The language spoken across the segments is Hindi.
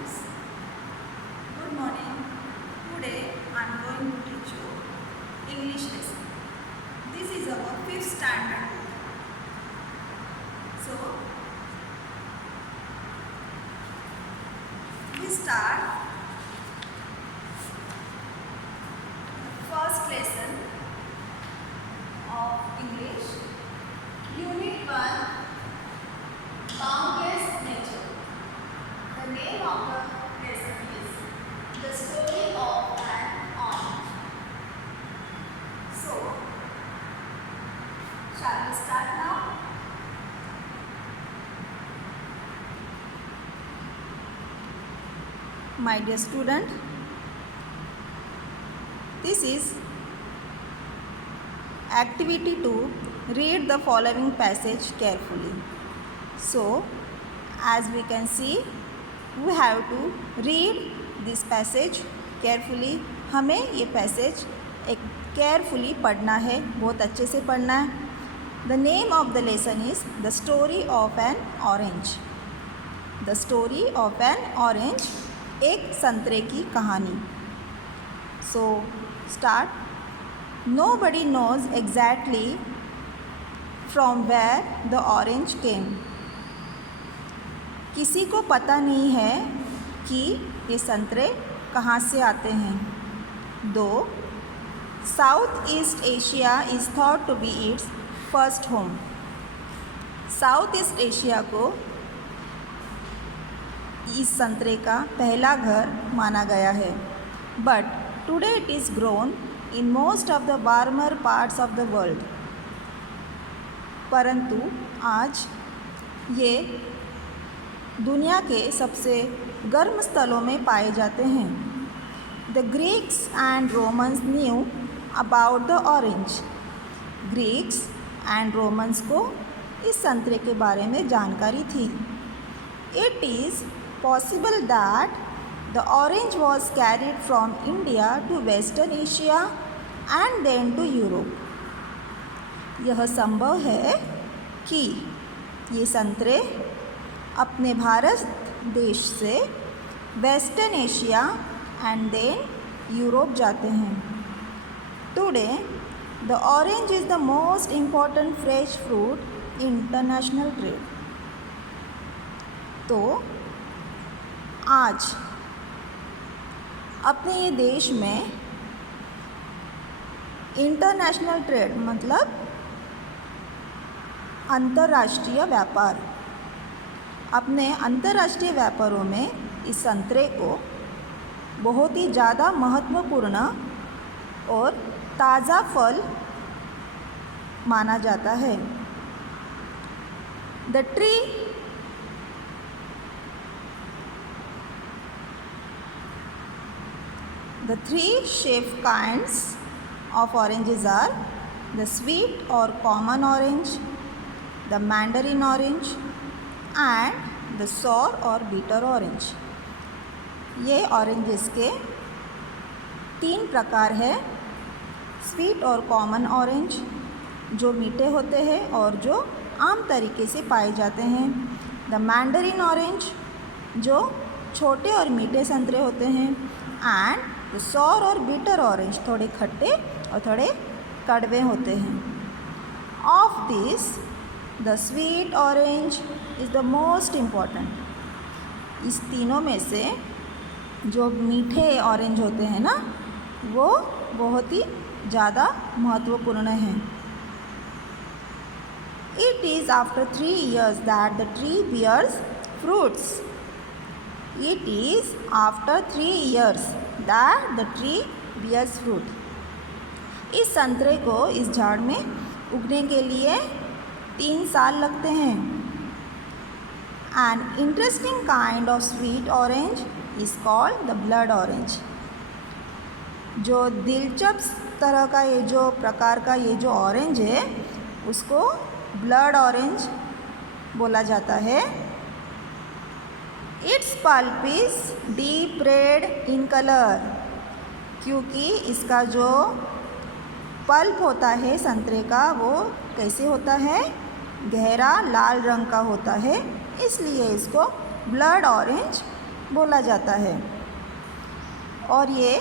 students. Good morning. Today I am going to teach you English lesson. This is our 5th standard. So we start the first lesson of English, Unit 1, Boundless Nature. The name of the lesson is The Story of an Orange. So, shall we start now? My dear student, this is activity to read the following passage carefully. So, as we can see, we have to read this passage carefully. हमें ये पैसेज एक केयरफुली पढ़ना है, बहुत अच्छे से पढ़ना है. The name of the lesson is The Story of an Orange. The Story of an Orange, एक संतरे की कहानी. So, start. Nobody knows exactly from where the orange came. किसी को पता नहीं है कि ये संतरे कहाँ से आते हैं. Though South East Asia is thought to be its first home. South east Asia को इस संतरे का पहला घर माना गया है. But today it is grown in most of the warmer parts of the world. परंतु आज ये दुनिया के सबसे गर्म स्थलों में पाए जाते हैं. The Greeks and Romans knew about the orange. Greeks and Romans को इस संतरे के बारे में जानकारी थी. It is possible that the orange was carried from India to western Asia and then to Europe. यह संभव है कि ये संतरे अपने भारत देश से western Asia and then Europe जाते हैं. Today the orange is the most important fresh fruit in international trade. तो आज अपने ये देश में इंटरनेशनल ट्रेड मतलब अंतर्राष्ट्रीय व्यापार, अपने अंतर्राष्ट्रीय व्यापारों में इस संतरे को बहुत ही ज़्यादा महत्वपूर्ण और ताज़ा फल माना जाता है. The tree The three chief kinds of oranges are the sweet or common orange, the mandarin orange and the sour or bitter orange. ये ऑरेंजेस के 3 प्रकार है. स्वीट और कॉमन ऑरेंज जो मीठे होते हैं और जो आम तरीके से पाए जाते हैं. द मैंडरिन ऑरेंज जो छोटे और मीठे संतरे होते हैं. एंड द सॉर और बिटर ऑरेंज थोड़े खट्टे और थोड़े कड़वे होते हैं. Of this the sweet orange is the most important. इस तीनों में से जो मीठे ऑरेंज होते हैं ना, वो बहुत ही ज़्यादा महत्वपूर्ण हैं. It is after 3 years that the tree bears fruits. It is after 3 years that the tree bears fruit. इस संतरे को इस झाड़ में उगने के लिए 3 साल लगते हैं. An interesting kind of sweet orange is called the blood orange. जो दिलचस्प तरह का ये जो प्रकार का ये जो ऑरेंज है उसको ब्लड ऑरेंज बोला जाता है. It's pulp is deep red in colour. क्योंकि इसका जो पल्प होता है संतरे का वो कैसे होता है, गहरा लाल रंग का होता है, इसलिए इसको ब्लड ऑरेंज बोला जाता है। और ये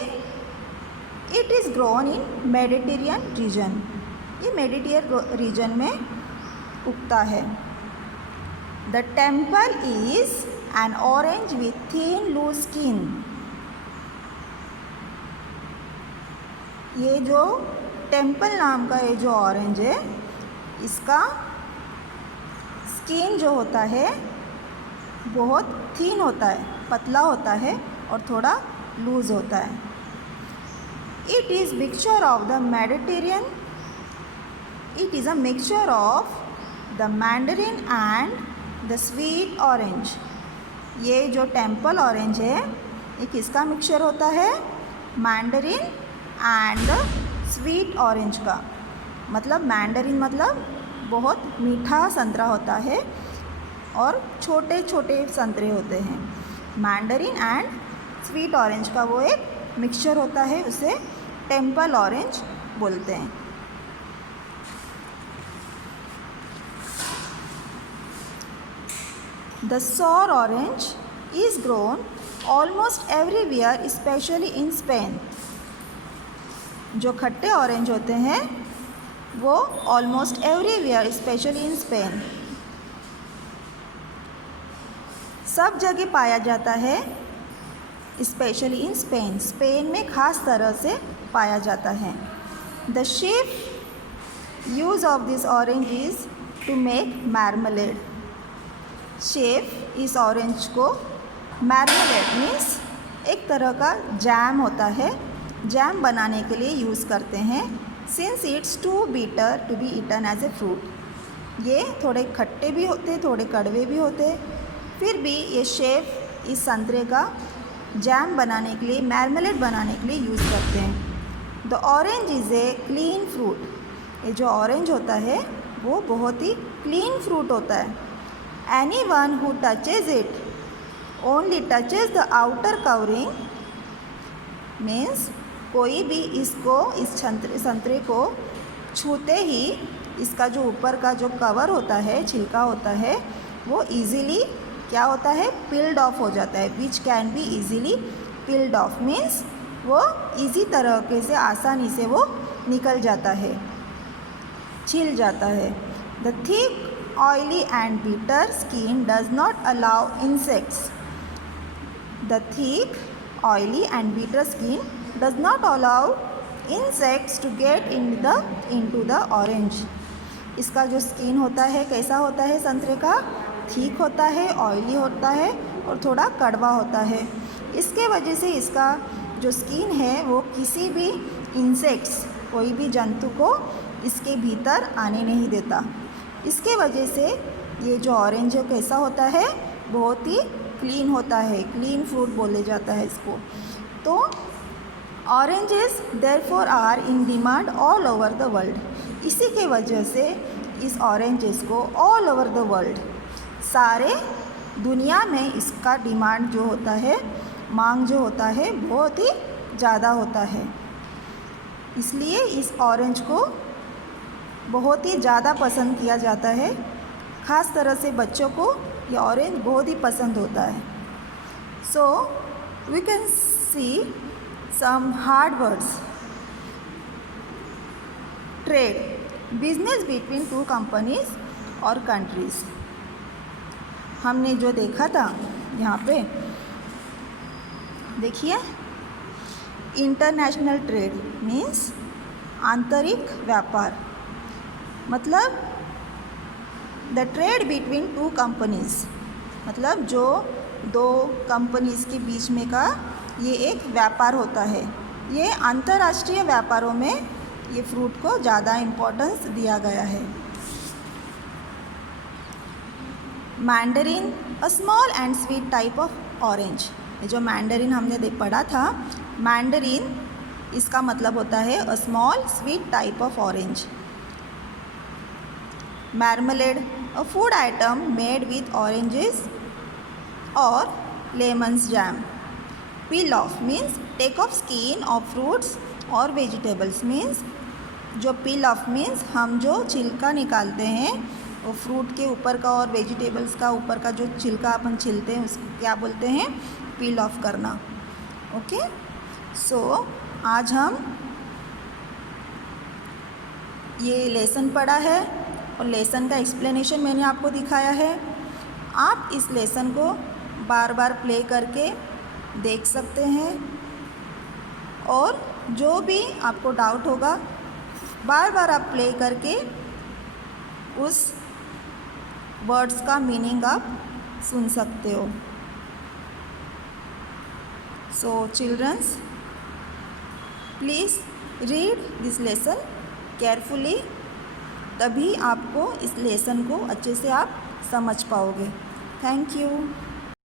it is grown in Mediterranean region, ये मेडिटेरियन रीजन में उगता है। The temple is an orange with thin loose skin, ये जो टेम्पल नाम का ये जो ऑरेंज है, इसका स्किन जो होता है बहुत थिन होता है, पतला होता है और थोड़ा लूज़ होता है। It is mixture of the Mediterranean, it is a mixture of the Mandarin and the sweet orange. ये जो टेम्पल ऑरेंज है ये किसका मिक्सचर होता है? मैंडरिन एंड स्वीट ऑरेंज का। मतलब मैंडरिन मतलब बहुत मीठा संतरा होता है और छोटे छोटे संतरे होते हैं। मैंडरिन एंड स्वीट ऑरेंज का वो एक मिक्सचर होता है, उसे टेम्पल ऑरेंज बोलते हैं। The sour orange is grown almost everywhere, especially in Spain. जो खट्टे ऑरेंज होते हैं वो almost everywhere, specially in Spain, सब जगह पाया जाता है। स्पेशली इन स्पेन, स्पेन में ख़ास तरह से पाया जाता है। The chef use of this orange is to make marmalade. Chef इस ऑरेंज को, मार्मलेड मीन्स एक तरह का जैम होता है, जैम बनाने के लिए यूज़ करते हैं। Since it's too bitter to be eaten as a fruit, ये थोड़े खट्टे भी होते, थोड़े कड़वे भी होते, फिर भी ये शेफ इस संतरे का जैम बनाने के लिए, मार्मलेड बनाने के लिए यूज़ करते हैं। The orange is a clean fruit, ये जो ऑरेंज होता है वो बहुत ही क्लीन फ्रूट होता है। Anyone who touches it only touches the outer covering, means कोई भी इसको, इस संतरे को छूते ही इसका जो ऊपर का जो कवर होता है, छिलका होता है, वो इजीली क्या होता है? पील्ड ऑफ हो जाता है। Which can be easily peeled of means वो इजी तरीके से, आसानी से वो निकल जाता है, छिल जाता है। The thick oily and bitter skin does not allow insects. The thick, oily and bitter skin does not allow insects to get into the orange. इसका जो स्किन होता है कैसा होता है? संतरे का ठीक होता है, ऑयली होता है और थोड़ा कड़वा होता है। इसके वजह से इसका जो स्किन है वो किसी भी इंसेक्ट्स, कोई भी जंतु को इसके भीतर आने नहीं देता। इसके वजह से ये जो ऑरेंज है कैसा होता है? बहुत ही क्लीन होता है, क्लीन फ्रूट बोले जाता है इसको। तो oranges therefore are in demand all over the world. इसी के वजह से इस ऑरेंजेस को ऑल ओवर द वर्ल्ड, सारे दुनिया में इसका डिमांड जो होता है, मांग जो होता है, बहुत ही ज़्यादा होता है। इसलिए इस ऑरेंज को बहुत ही ज़्यादा पसंद किया जाता है। ख़ास तरह से बच्चों को ये ऑरेंज बहुत ही पसंद होता है। So we can see some hard words. Trade, business between two companies और कंट्रीज़। हमने जो देखा था यहाँ पे देखिए, इंटरनेशनल ट्रेड मीन्स आंतरिक व्यापार, मतलब the trade between two companies, मतलब जो दो कंपनीज़ के बीच में का ये एक व्यापार होता है। ये अंतर्राष्ट्रीय व्यापारों में ये फ्रूट को ज़्यादा इम्पोर्टेंस दिया गया है। Mandarin, a small and sweet type of orange. ये जो मैंडरिन हमने पढ़ा था, मैंडरिन इसका मतलब होता है a small sweet type of orange. Marmalade, a food item made with oranges or lemons jam. Peel off means take off skin of fruits or vegetables, means जो peel off means हम जो छिलका निकालते हैं वो फ्रूट के ऊपर का और वेजिटेबल्स का ऊपर का जो छिलका अपन छिलते हैं उसको क्या बोलते हैं? पील ऑफ करना। ओके, सो आज हम ये लेसन पढ़ा है और लेसन का एक्सप्लेनेशन मैंने आपको दिखाया है। आप इस लेसन को बार बार प्ले करके देख सकते हैं और जो भी आपको डाउट होगा बार बार आप प्ले करके उस वर्ड्स का मीनिंग आप सुन सकते हो। So childrens, please read this lesson carefully, तभी आपको इस लेसन को अच्छे से आप समझ पाओगे। Thank you.